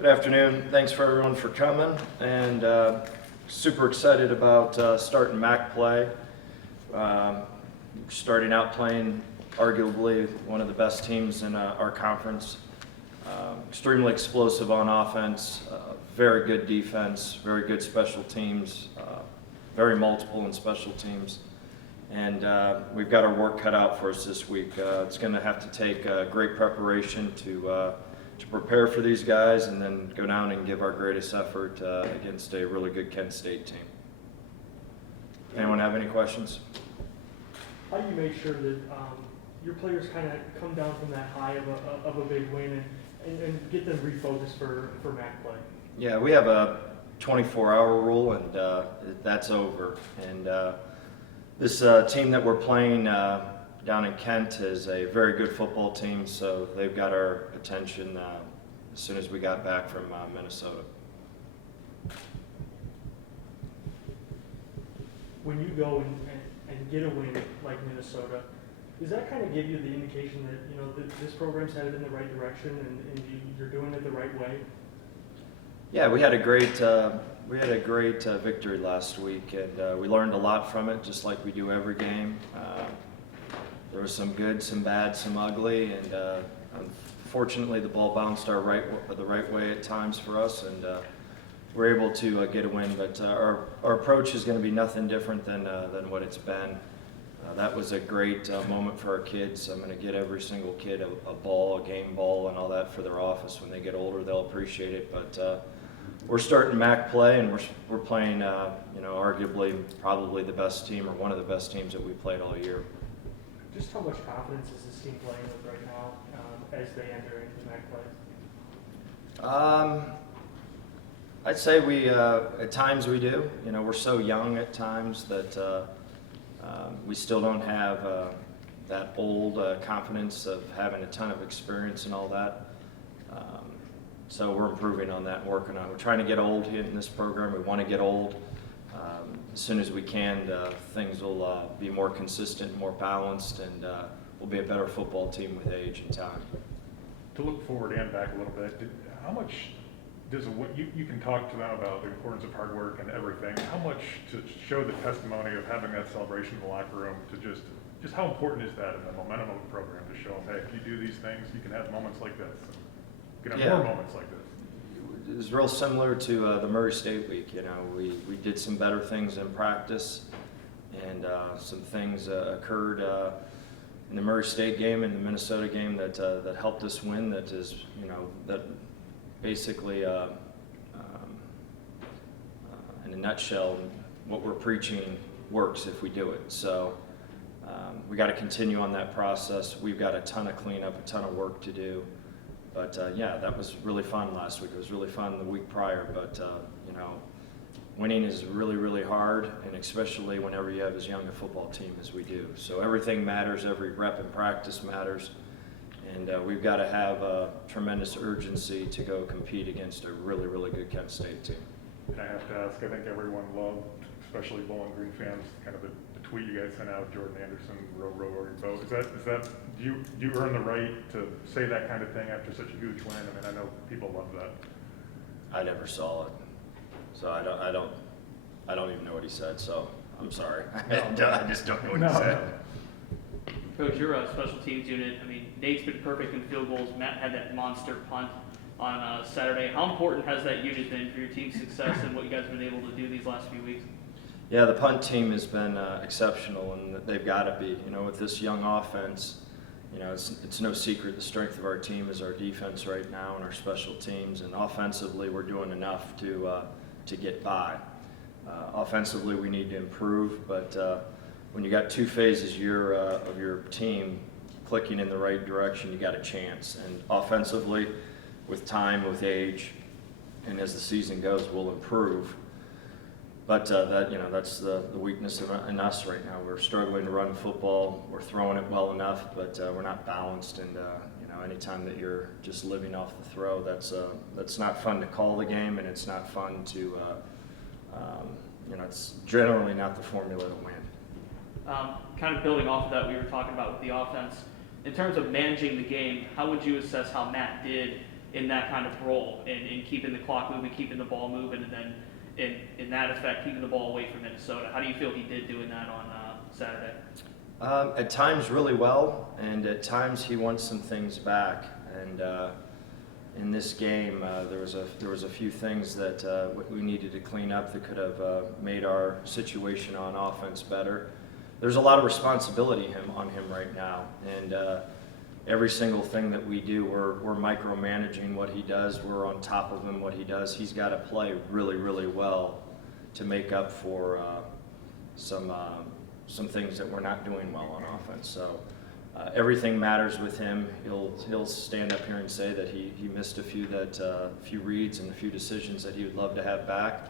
Good afternoon. Thanks for everyone for coming, and super excited about starting MAC play. Starting out playing arguably one of the best teams in our conference. Extremely explosive on offense, very good defense, very good special teams, very multiple in special teams. And we've got our work cut out for us this week. It's going to have to take great preparation to prepare for these guys and then go down and give our greatest effort against a really good Kent State team. Anyone have any questions? How do you make sure that your players kind of come down from that high of a big win and get them refocused for MAC play? Yeah, we have a 24-hour rule, and that's over. And this team that we're playing down in Kent is a very good football team, so they've got our attention as soon as we got back from Minnesota. When you go and get a win like Minnesota, does that kind of give you the indication that this program's headed in the right direction and you're doing it the right way? Yeah, we had a great victory last week, and we learned a lot from it, just like we do every game. There was some good, some bad, some ugly, and unfortunately the ball bounced the right way at times for us, and we're able to get a win. But our approach is going to be nothing different than what it's been. That was a great moment for our kids. I'm going to get every single kid a ball, a game ball, and all that for their office. When they get older, they'll appreciate it. But we're starting MAC play, and we're playing, arguably probably the best team or one of the best teams that we played all year. Just how much confidence is this team playing with right now as they enter into MAC play? I'd say we at times we do. We're so young at times that we still don't have that old confidence of having a ton of experience and all that. So we're improving on that and working on it. We're trying to get old in this program. We want to get old. As soon as we can, things will be more consistent, more balanced, and we'll be a better football team with age and time. To look forward and back a little bit, how much does you can talk to them about the importance of hard work and everything? How much to show the testimony of having that celebration in the locker room to just how important is that in the momentum of the program to show them, hey, if you do these things, you can have moments like this. You can have more moments like this. It was real similar to the Murray State week. We did some better things in practice, and some things occurred in the Murray State game and the Minnesota game that helped us win. That is, that basically, in a nutshell, what we're preaching works if we do it. So we got to continue on that process. We've got a ton of cleanup, a ton of work to do. But yeah, that was really fun last week. It was really fun the week prior. But winning is really, really hard, and especially whenever you have as young a football team as we do. So everything matters. Every rep in practice matters, and we've got to have a tremendous urgency to go compete against a really, really good Kent State team. And I have to ask, I think everyone loved, especially Bowling Green fans, kind of the tweet you guys sent out, Jordan Anderson, row your boat. Is that do you earn the right to say that kind of thing after such a huge win? I mean, I know people love that. I never saw it, so I don't even know what he said. So I'm sorry. I just don't know what he said. Coach, you're a special teams unit. I mean, Nate's been perfect in field goals. Matt had that monster punt on Saturday. How important has that unit been for your team's success and what you guys have been able to do these last few weeks? Yeah, the punt team has been exceptional, and they've got to be. With this young offense, it's no secret the strength of our team is our defense right now and our special teams. And offensively, we're doing enough to get by. Offensively, we need to improve, but when you got two phases of your team clicking in the right direction, you got a chance. And offensively, with time, with age, and as the season goes, we'll improve. But that's the weakness in us right now. We're struggling to run football. We're throwing it well enough, but we're not balanced. And anytime that you're just living off the throw, that's not fun to call the game, and it's not fun to it's generally not the formula to win. Kind of building off of that, we were talking about with the offense. In terms of managing the game, how would you assess how Matt did in that kind of role, in keeping the clock moving, keeping the ball moving, and then in that effect, keeping the ball away from Minnesota. How do you feel he did doing that on Saturday? At times really well, and at times he wants some things back. And in this game, there was a few things that we needed to clean up that could have made our situation on offense better. There's a lot of responsibility on him right now, and every single thing that we do, we're micromanaging what he does. We're on top of him, what he does. He's got to play really, really well to make up for some things that we're not doing well on offense. So everything matters with him. He'll stand up here and say that he missed a few reads and a few decisions that he would love to have back.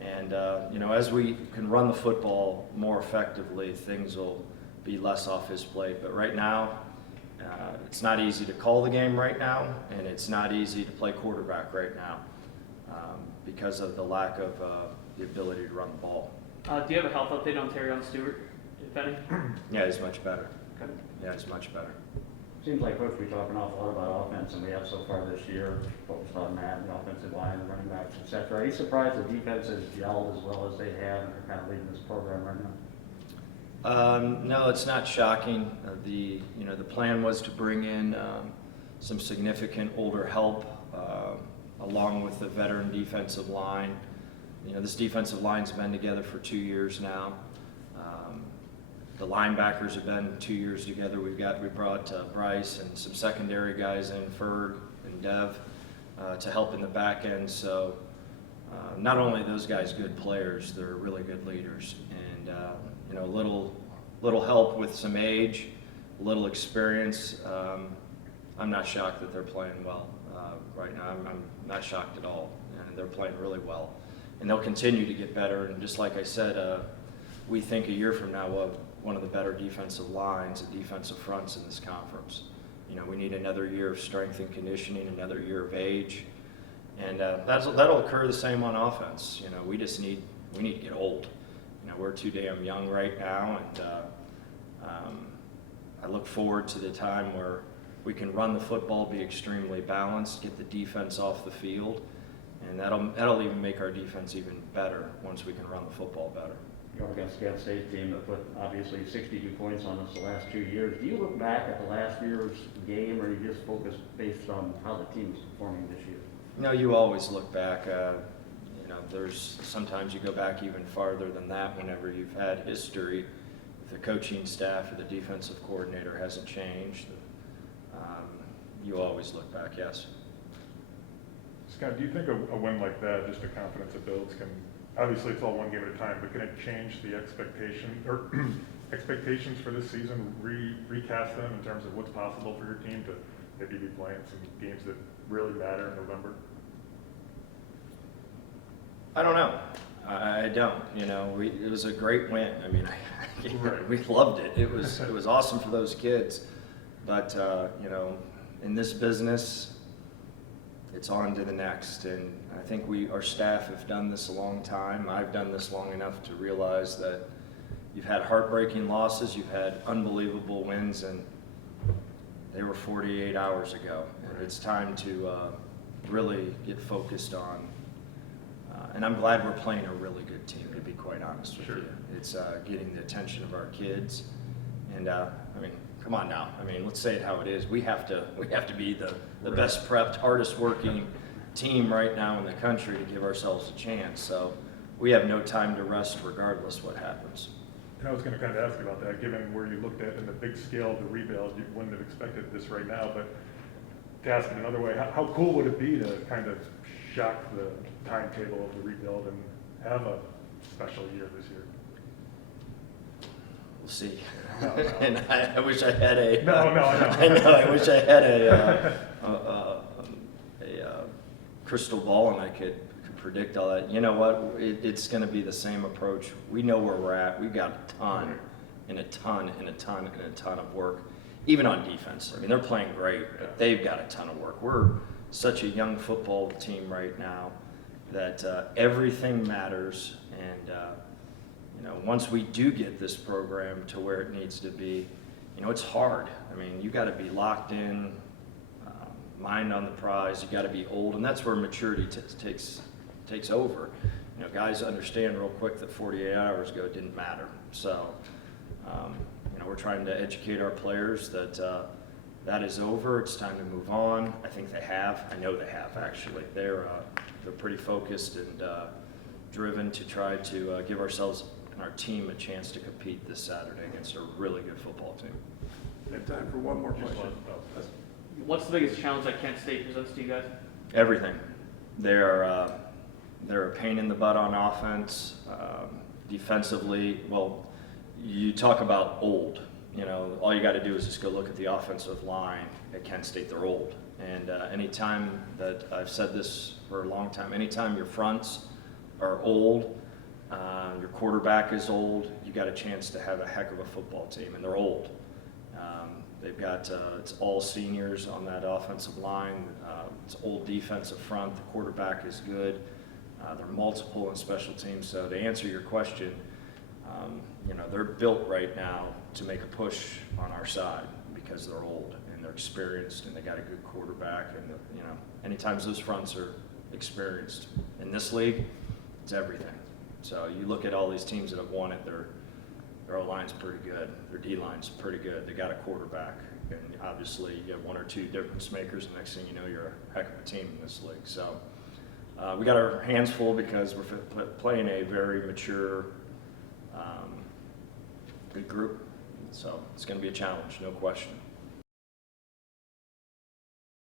And as we can run the football more effectively, things will be less off his plate. But right now, it's not easy to call the game right now, and it's not easy to play quarterback right now because of the lack of the ability to run the ball. Do you have a health update on Terrion Stewart, if any? Yeah, he's much better. Okay. Yeah, he's much better. Seems like, Coach, we talk an awful lot about offense, and we have so far this year, focused on that, the offensive line, the running backs, et cetera. Are you surprised the defense has gelled as well as they have, and are kind of leading this program right now? No, it's not shocking. The plan was to bring in some significant older help along with the veteran defensive line. This defensive line's been together for 2 years now. The linebackers have been 2 years together. We brought Bryce and some secondary guys in, Ferg and Dev, to help in the back end. So not only are those guys good players, they're really good leaders. And a little help with some age, a little experience. I'm not shocked that they're playing well right now. I'm not shocked at all. And they're playing really well. And they'll continue to get better. And just like I said, we think a year from now we'll have one of the better defensive lines and defensive fronts in this conference. We need another year of strength and conditioning, another year of age. And that'll occur the same on offense. We need to get old. We're too damn young right now, and I look forward to the time where we can run the football, be extremely balanced, get the defense off the field, and that'll even make our defense even better once we can run the football better. You're against Kent State team that put obviously 62 points on us the last 2 years. Do you look back at the last year's game, or you just focus based on how the team's performing this year? You always look back. There's sometimes you go back even farther than that whenever you've had history. If the coaching staff or the defensive coordinator hasn't changed, you always look back, yes. Scott, do you think a win like that, just the confidence it builds, can, obviously it's all one game at a time, but can it change the expectation or expectations for this season, recast them in terms of what's possible for your team to maybe be playing some games that really matter in November? I don't know. I don't. It was a great win. Right. We loved it. It was awesome for those kids. But in this business, it's on to the next. And I think our staff have done this a long time. I've done this long enough to realize that you've had heartbreaking losses, you've had unbelievable wins, and they were 48 hours ago. And it's time to really get focused on. And I'm glad we're playing a really good team, to be quite honest with you. It's getting the attention of our kids. And come on now. Let's say it how it is. We have to be the best prepped, hardest working team right now in the country to give ourselves a chance. So we have no time to rest regardless what happens. And I was going to kind of ask you about that, given where you looked at in the big scale of the rebuild, you wouldn't have expected this right now, but to ask it another way, how cool would it be to kind of shock the timetable of the rebuild and have a special year this year? We'll see. No. And I wish I had a. No, I know. I know. I wish I had a crystal ball and I could predict all that. You know what? It's going to be the same approach. We know where we're at. We've got a ton, and a ton, and a ton, and a ton of work, even on defense. They're playing great, but they've got a ton of work. We're such a young football team right now that everything matters, and once we do get this program to where it needs to be, it's hard. You got to be locked in mind on the prize. You got to be old, and that's where maturity takes over. You know, guys understand real quick that 48 hours ago it didn't matter. So, you know, we're trying to educate our players that that is over. It's time to move on. I think they have. I know they have actually. They're pretty focused and driven to try to give ourselves and our team a chance to compete this Saturday against a really good football team. We have time for one more Just question. What's the biggest challenge that Kent State presents to you guys? Everything. They're a pain in the butt on offense. Defensively, well, you talk about old. You know, all you got to do is just go look at the offensive line at Kent State. They're old. And anytime that, I've said this for a long time, anytime your fronts are old, your quarterback is old, you got a chance to have a heck of a football team, and they're old. They've got, it's all seniors on that offensive line. It's old defensive front. The quarterback is good. They're multiple in special teams. So to answer your question, you know, they're built right now to make a push on our side because they're old and they're experienced and they got a good quarterback. And, you know, anytime those fronts are experienced in this league, it's everything. So you look at all these teams that have won it, their O-line's pretty good. Their D-line's pretty good. They got a quarterback. And obviously you have one or two difference makers, and next thing you know, you're a heck of a team in this league. So we got our hands full because we're playing a very mature, good group. So it's going to be a challenge, no question.